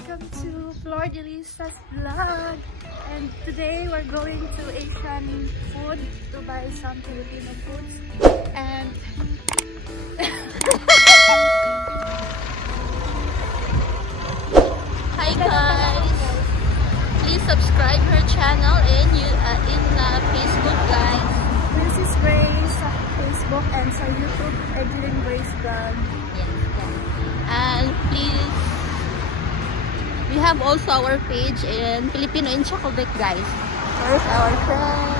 welcome to Flor de Lisa's vlog. And today we're going to Asian food to buy some Filipino foods. And hi guys! Please subscribe her channel in Facebook, guys. This is Grace sa Facebook and sa YouTube, Edwin Grace Vlog. Yes, guys. And please, we have also our page in Filipino in Chocolate, guys. Where's our friend?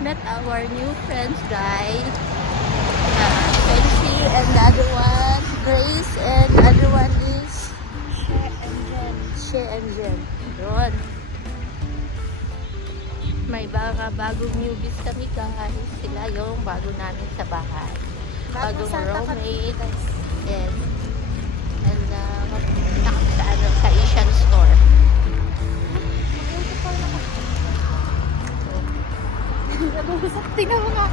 Met our new friends, guys. Tracy and the other one, Grace, and the other one is She and Jen. Doon. May bagong newbies kami, guys. Sila yung bago namin sa bahay. Bagong roommate. Yes. And sa Asian store. Tingnan mo nga.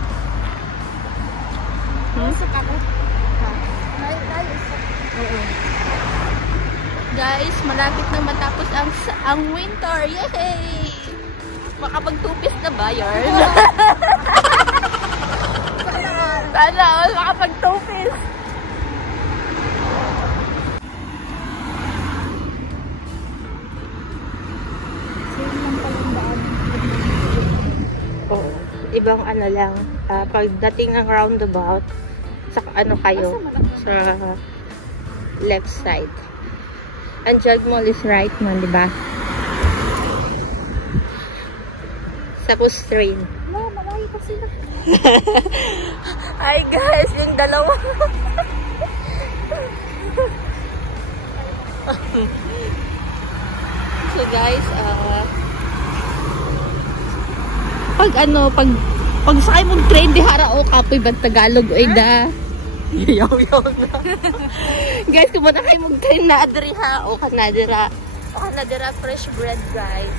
Usap ako. Guys, malapit na matapos ang winter. Yay! Makapagtupis na ba yun? Sana all makapagtupis. Oo. Ibang ano lang. Pagdating ng roundabout, sa ano kayo? Sa left side. Ang Jug Mall is right man, di ba? Tapos train. Wala, malayo pa sila. Hi guys, yung dalawa. So guys, pag sakay mong train di harao kapoy bang Tagalog oy da. Yaw na. Guys, kung muna kayo mag-train na adri ha o kanadira fresh bread, guys.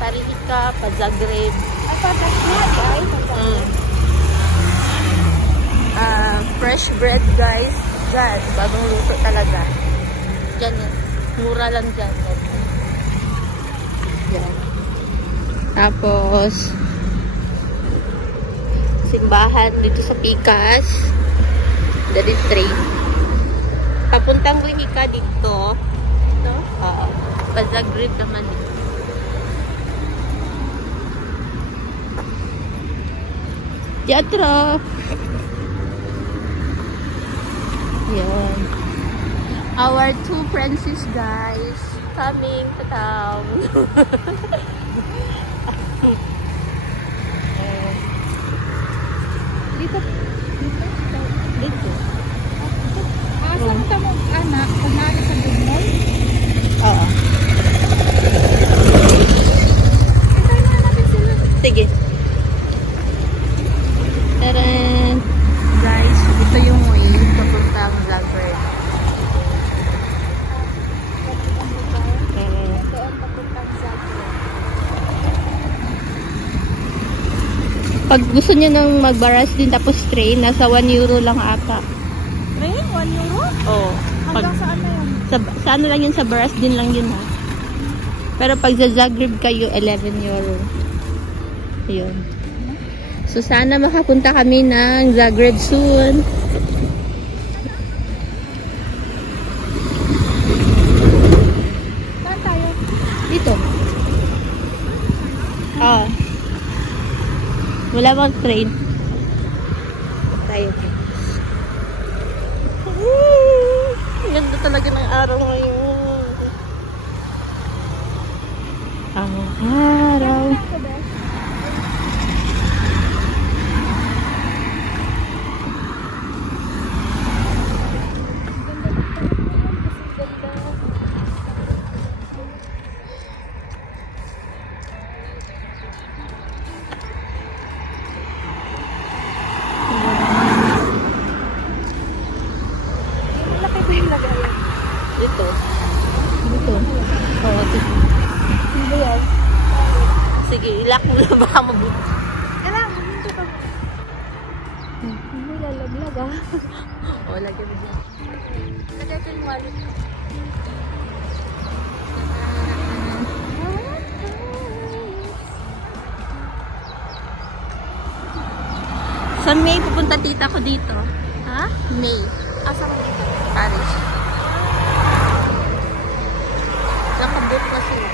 Parihika, pa Zagreb. Fresh bread, guys. Diyan, bagong luto talaga. Diyan, mura lang dyan. Diyan. Tapos, simbahan dito sa Pikas. Dari train. Papuntang Buhika dito. No? Pa Zagreb naman dito. Teatro. Yan. Our two Francis guys coming to town. Dito. Saan ka mo, anak? Kung nari sa Dumol? Oo. Isay na natin sila. Sige. Taran! Guys, ito yung way papuntang Zagreb. Ito ang papuntang Zagreb. Pag gusto niyo nang magbaras din tapos train, nasa 1 euro lang ata. Train? 1 euro? Oo. Hanggang saan na yun? Sa ano lang yun, sa baras din lang yun ha. Pero pag sa Zagreb kayo, 11 euro. Ayun. So sana makapunta kami ng Zagreb soon. Saan tayo? Dito. Wala bang train? Tayo. Ganda talaga ng araw ngayon. Ang araw. Ito. Ito. Oo, ito. Ano ba yan? Sige, ilak mo na baka mabuti. Kailangan, dito ka. Hindi lalaglag ah. O, lagyan mo dyan. Lagay ko yung wallet ko. Sa May, pupunta tita ko dito. Ha? May. Asa mo dito? Paris. Nakabook na sila.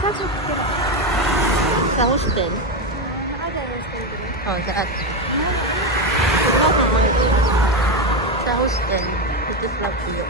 Sa hostel. Sa hostel. Nakada hostel din. Oh, saan? Sa hostel. Ito is love you.